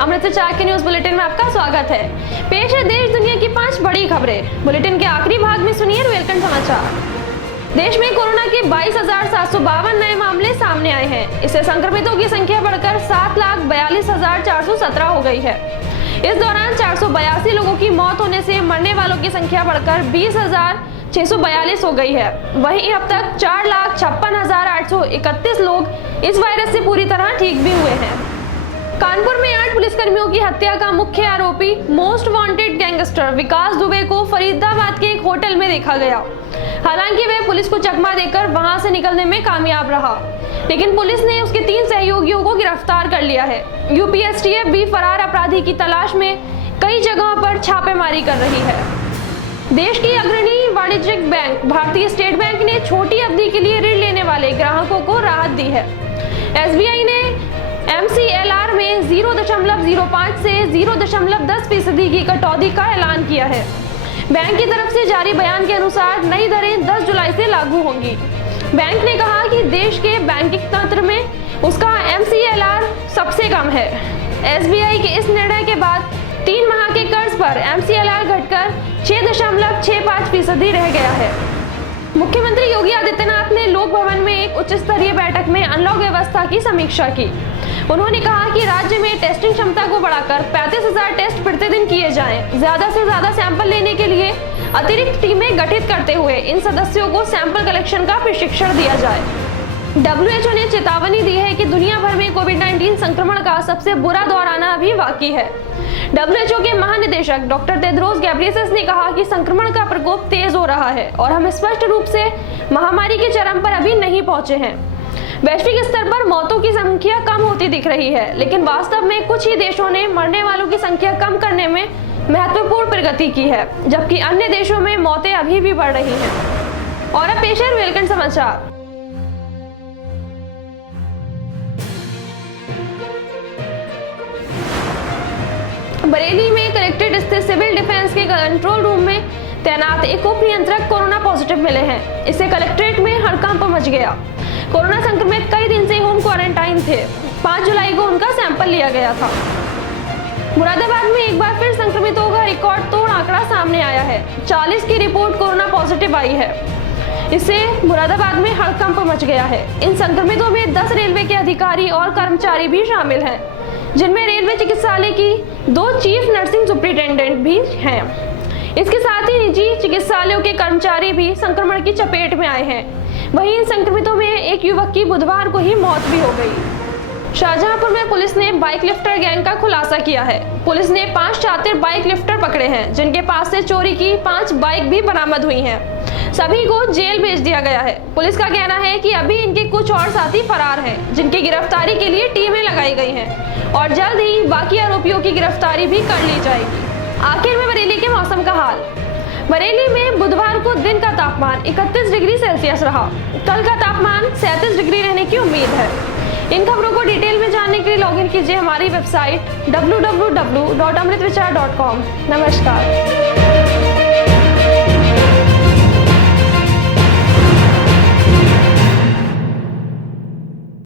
अमृतसर के news bulletin में आपका स्वागत है। पेश है देश दुनिया की 5 बड़ी खबरें। बुलेटिन के आखिरी भाग में सुनिए रुएलखंड समाचार। देश में कोरोना के 22,752 नए मामले सामने आए हैं। इससे संक्रमितों की संख्या बढ़कर 7,42,417 हो गई है। इस दौरान 482 लोगों की मौत होने से मरने वालों की संख्या बढ़कर 20,642 हो गई है। वहीं अब तक 4,56,831 लोग इस वायरस से पूरी तरह ठीक भी हुए हैं। कानपुर में 8 पुलिसकर्मियों की हत्या का मुख्य आरोपी मोस्ट वांटेड गैंगस्टर विकास दुबे को फरीदाबाद के एक होटल में देखा गया। हालांकि वह पुलिस को चकमा देकर वहां से निकलने में कामयाब रहा, लेकिन पुलिस ने उसके 3 सहयोगियों को गिरफ्तार कर लिया है। यूपी एसटीएफ भी फरार अपराधी की तलाश में कई जगहों पर छापेमारी कर रही है। देश की अग्रणी वाणिज्यिक बैंक भारतीय स्टेट बैंक ने छोटी अवधि के लिए ऋण लेने वाले ग्राहकों को राहत दी है। एसबीआई ने MCLR में 0.05 से 0.10% की कटौती का ऐलान किया है। बैंक की तरफ से जारी बयान के अनुसार नई दरें 10 जुलाई से लागू होंगी। बैंक ने कहा कि देश के बैंकिंग तंत्र में उसका MCLR सबसे कम है। SBI के इस निर्णय के बाद 3 माह के कर्ज पर MCLR घटकर 6.65% रह गया है। मुख्यमंत्री योगी आदित्यनाथ ने लोक भवन में एक उच्च स्तरीय बैठक में अनलॉक व्यवस्था की समीक्षा की। उन्होंने कहा कि राज्य में टेस्टिंग क्षमता को बढ़ाकर 35,000 टेस्ट प्रतिदिन किए जाएं। ज्यादा से ज्यादा सैंपल लेने के लिए अतिरिक्त टीमें गठित करते हुए इन सदस्यों को सैंपल कलेक्शन का प्रशिक्षण दिया जाए। WHO ने चेतावनी दी है कि दुनिया भर में कोविड-19 संक्रमण का सबसे बुरा दौर आना अभी बाकी है। WHO के महानिदेशक डॉक्टर टेड्रोस गैब्रियेसस ने कहा कि संक्रमण का प्रकोप तेज हो रहा है और हम स्पष्ट रूप से महामारी के चरम पर अभी नहीं पहुंचे हैं। वैश्विक स्तर पर मौतों की संख्या कम होती दिख रही है, लेकिन वास्तव में कुछ ही देशों ने मरने वालों की संख्या कम करने में महत्वपूर्ण प्रगति की है, जबकि अन्य देशों में मौतें अभी भी बढ़ रही हैं। और अब पेश है रुएलखंड समाचार। बरेली में कलेक्ट्रेट स्थित सिविल डिफेंस के कंट्रोल रूम में तैनात एक उप नियंत्रक कोरोना पॉजिटिव मिले हैं। इससे कलेक्ट्रेट में हड़कंप मच गया। कोरोना संक्रमित कई दिन से होम क्वारंटाइन थे। 5 जुलाई को उनका सैंपल लिया गया था। मुरादाबाद में एक बार फिर संक्रमितों का रिकॉर्ड तोड़ आंकड़ा सामने आया है। 40 की रिपोर्ट कोरोना पॉजिटिव आई है। इससे मुरादाबाद में हड़कंप मच गया है। इन संक्रमितों में 10 रेलवे के अधिकारी और कर्मचारी भी शामिल हैं, जिनमें रेलवे चिकित्सालय की 2 चीफ नर्सिंग सुपरिटेंडेंट भी हैं। इसके साथ ही निजी चिकित्सालयों के कर्मचारी भी संक्रमण की चपेट में आए हैं। वहीं इन संक्रमितों में एक युवक की बुधवार को ही मौत भी हो गई। शाहजहांपुर में पुलिस ने बाइक लिफ्टर गैंग का खुलासा किया है। पुलिस ने 5 शातिर बाइक लिफ्टर पकड़े हैं, जिनके पास से चोरी की 5 बाइक भी बरामद हुई हैं। सभी को जेल भेज दिया गया है। पुलिस का कहना है कि अभी इनके कुछ और साथी फरार हैं, जिनकी गिरफ्तारी के लिए टीमें लगाई गई हैं और जल्द ही बाकी आरोपियों की गिरफ्तारी भी कर ली जाएगी। आखिर में बरेली के मौसम का हाल। बरेली में बुधवार को दिन का तापमान 31 डिग्री सेल्सियस रहा। कल का तापमान 37 डिग्री रहने की उम्मीद है। इन खबरों को डिटेल में जानने के लिए लॉगिन कीजिए हमारी वेबसाइट www.amritvichar.com। नमस्कार।